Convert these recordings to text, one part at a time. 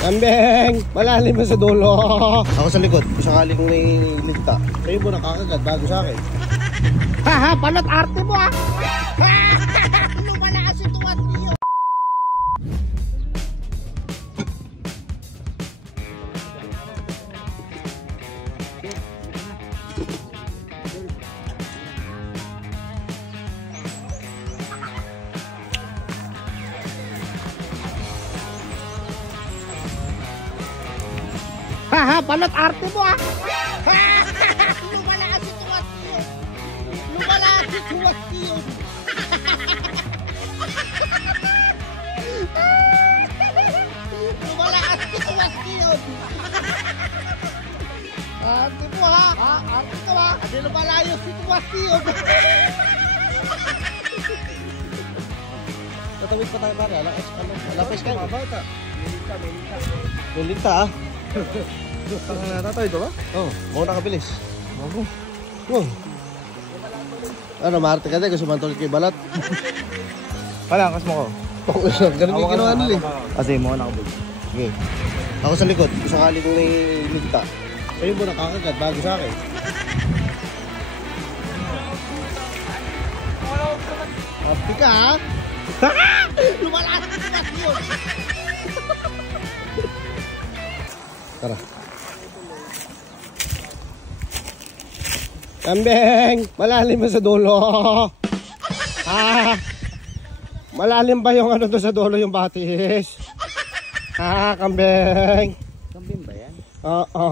Kambing! Malalim ba sa dulo? Ako sa likod, kung sakaling may ligta. Kayo mo nakakagat bago sa akin. Haha, panat arte mo ah! Lumala kasi tuwan niyo! Haha, panat arte mo ah! Lumala kasi tuwan niyo! Lumala kasi tuwan niyo! Lumala kasi tuwan niyo! Arte mo ha! Arte ko ha! Hindi lumalayo si tuwan niyo! Tatawid pa tayo pare, alakas ka ba? Melita ah! Tatawid ba? Oo, mau nakabilis. Oo. Ano, maarte ka din? Gusto mantulid kay balat? Wala, kas mo ko. Ganun yung ginawa nila eh. Kasi mo nakabilis. Okay. Ako sa likod, kung sakaling may ligta. Kayo mo nakakagat bago sa akin. Happy ka ha? Lumalas yun! Tara. Kambing! Malalim ba sa dulo? Malalim ba yung ano doon sa dulo, yung batis? Kambing! Kambing ba yan? Oo.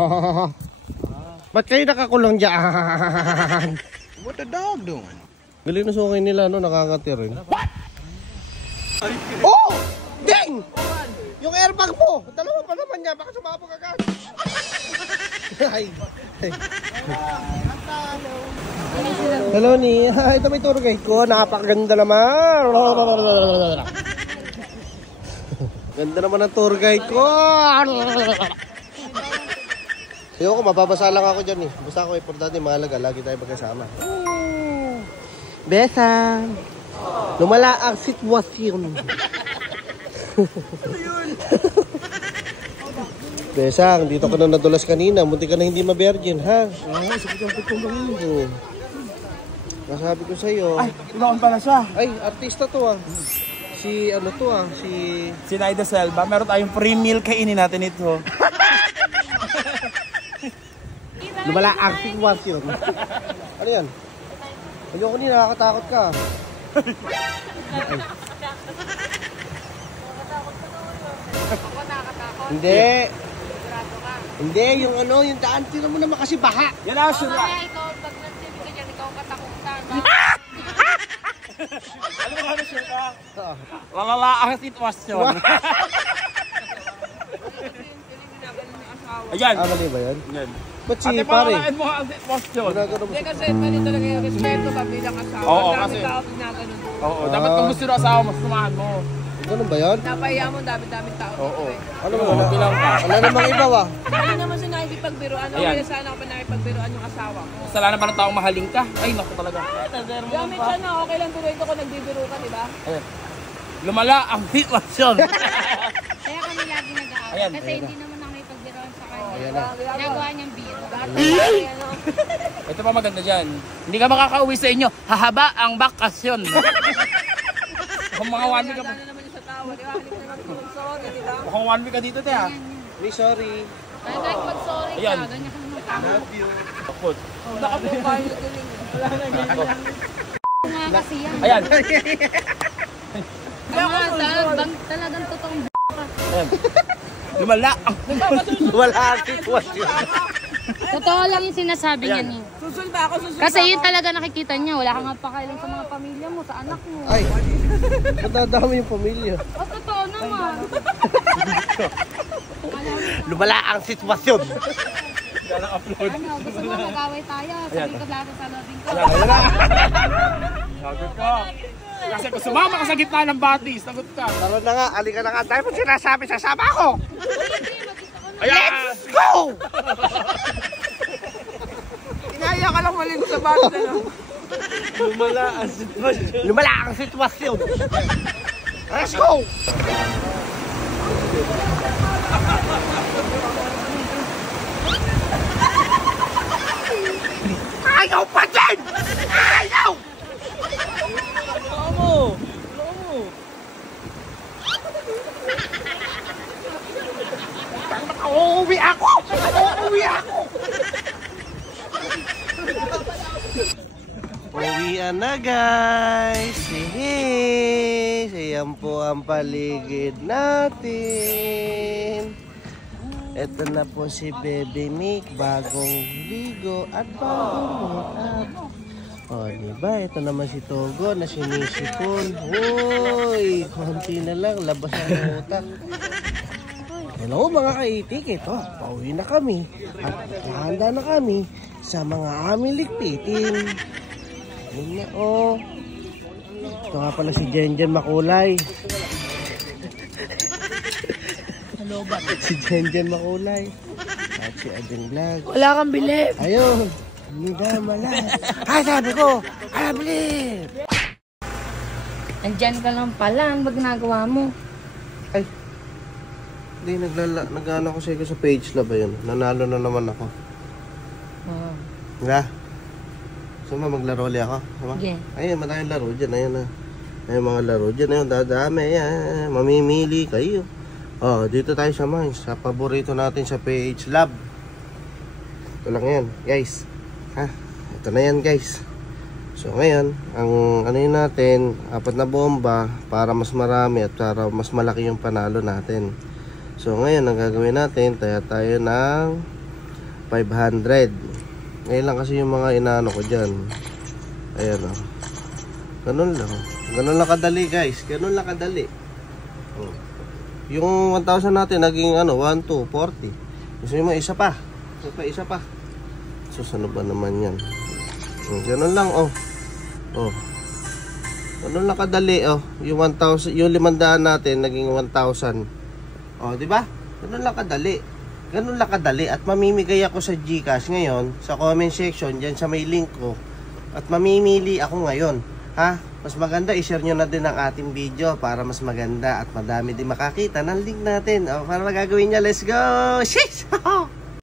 Ba't kayo nakakulong dyan? What the dog doing? Galing na sungay nila, no? Nakakatirin. What? Oh! Ding! Yung airbag mo! Dalawa pa naman niya, baka sumabog agad. Ay. Hello ni. Ito may tour guide ko. Napakaganda naman. Ganda naman ang tour guide ko. Ayoko, mababasa lang ako dyan eh. Basta ako importante, mahalaga. Lagi tayo magkasama. Besan. Lumala ang sitwasyon. Besang, dito ka na nadulas kanina. Munti ka na hindi ma-virgin, ha? Oo, sakit yung putong kanina. Nasabi ko sa'yo. Ay, ibaon pala siya. Ay, artista to ah. Si ano to ah, Si Naida Selva. Meron tayong free meal, kainin natin ito. Lumala ang sitwasyon. Ano yan? Ayoko nila, nakakatakot ka. Hindi. Hindi, yung ano, yung daan, tira mo naman kasi baha. Yan na, sure. Kaya ikaw, pag nag-TV ka dyan, ikaw katakutan. Alam mo ba, sure ka? Lalala ang sitwasyon. Ayan. Mali ba yan? Yan. Ba't si Ate, pare? palalain mo ang sitwasyon. Hindi kasi mali talaga yung respeto sa bilang asawa. Oo, Dami kasi- tao pinaganon. Oo, dapat kung gusto ng asawa mo, sumahan mo. Ganun ba yan? Napahiya mo, dami-dami tao. Oo. Ano ba? Oo, bilang ka. Wala namang iba ah. Hindi naman siya nakikipagbiruan. Ayan. Okay, sana ako pa nakikipagbiruan yung asawa mo. Kasalanan ba ng taong mahaling ka? Ay, naku talaga. Gamit siya na, okay lang biruin ko kung nagbibiro ka, di ba? Ayan. Lumala ang sitwasyon. Kaya kami lagi nag-aaway. Ayan. Kasi hindi naman nakipagbiruan sa kanya. Ayan na. Nagawa niyang biro. Ito pa maganda dyan. Hindi ka makakauwi sa inyo. Hahaba ang bakasyon. Kung mga one week ka pa. Ano naman yung sa tawa, di ba? Hindi ko naman sorry, di ba? Kung 1 week ka dito, te ha. Me sorry. Kahit mag-sorry ka, Ayan. ganyan ka naman tao. Love you. Takot. Nakaprofile na galing. Wala na, ganyan. Nga kasi yan. Ayan. Talagang totoong Ayan. Lumala ang Wala ang sitwasyon. totoo lang yung sinasabi niya ni. Susulta ako, susulta Kasi yun talaga nakikita niya. Wala kang pakailan sa mga pamilya mo, sa anak mo. Ay, nadadami yung pamilya. O, totoo naman. Lumala ang sitwasyon. Ano, gusto mo mag-away tayo? Sabi ko lahat sa loving ko. Sagot ka. Kasi kung sumama ka sa gitna ng bati, sagot ka. Tara na nga, alika na nga tayo. Ba't sinasabi, sasama ako? Ayan! Let's go! Inaya ka lang maligo sa bata na lang. Lumala ang sitwasyon. Lumala ang sitwasyon. Let's go! Ayan na guys. Ayan po ang paligid natin. Ito na po si Baby Mick, bagong ligo at bagong makeup. O, diba? Ito naman si Togo na sinisipon. Uy, konti na lang, labas ang utak. Hello mga kaitik, ito, pauwi na kami. At handa na kami sa mga aming ligpitin. Ayun na, oh. Ito nga pala si Jenjen Makulay. Si Jenjen Makulay. At si Ading Vlog. Wala kang bilib. Ayun. Hindi na malas. Ay, sabi ko, I believe. Andyan ka lang pala. Ano ba ginagawa mo? Ay. Hindi, nag-ano ko sa page na ba yun? Nanalo na naman ako. Oh. Nga. Suma, maglaro ulit ako. Suma? Okay. Ayun, maraming laro dyan. Ayun na. Ayun, mga laro dyan. Ayun, dadami. Ayan, mamimili kayo. Oh, dito tayo sa mines. Sa paborito natin sa PH Lab. Ito lang yan, guys. Ha? Ito na yan, guys. So, ngayon, ang ano yun natin, 4 na bomba para mas marami at para mas malaki yung panalo natin. So, ngayon, ang gagawin natin, tayo ng 500. Ngayon lang kasi yung mga inaano ko dyan. Ayan o. Ganun lang. Ganun lang kadali, guys. Ganun lang kadali. Oh. Yung 1,000 natin, naging ano, 1, 2, 40. Gusto nyo mo, isa pa. Isa pa. So, ano ba naman yan? Ganun lang, oh. Oh. Ganun lang kadali, oh. Yung 1,000, yung 500 natin, naging 1,000. Oh, di ba? Ganun lang kadali. Ganun lang kadali at mamimigay ako sa GCash ngayon sa comment section diyan sa may link ko. At mamimili ako ngayon, ha? Mas maganda i-share niyo na din ang ating video para mas maganda at madami din makakita ng link natin. Oh, para magagawin niya, let's go. Sheesh!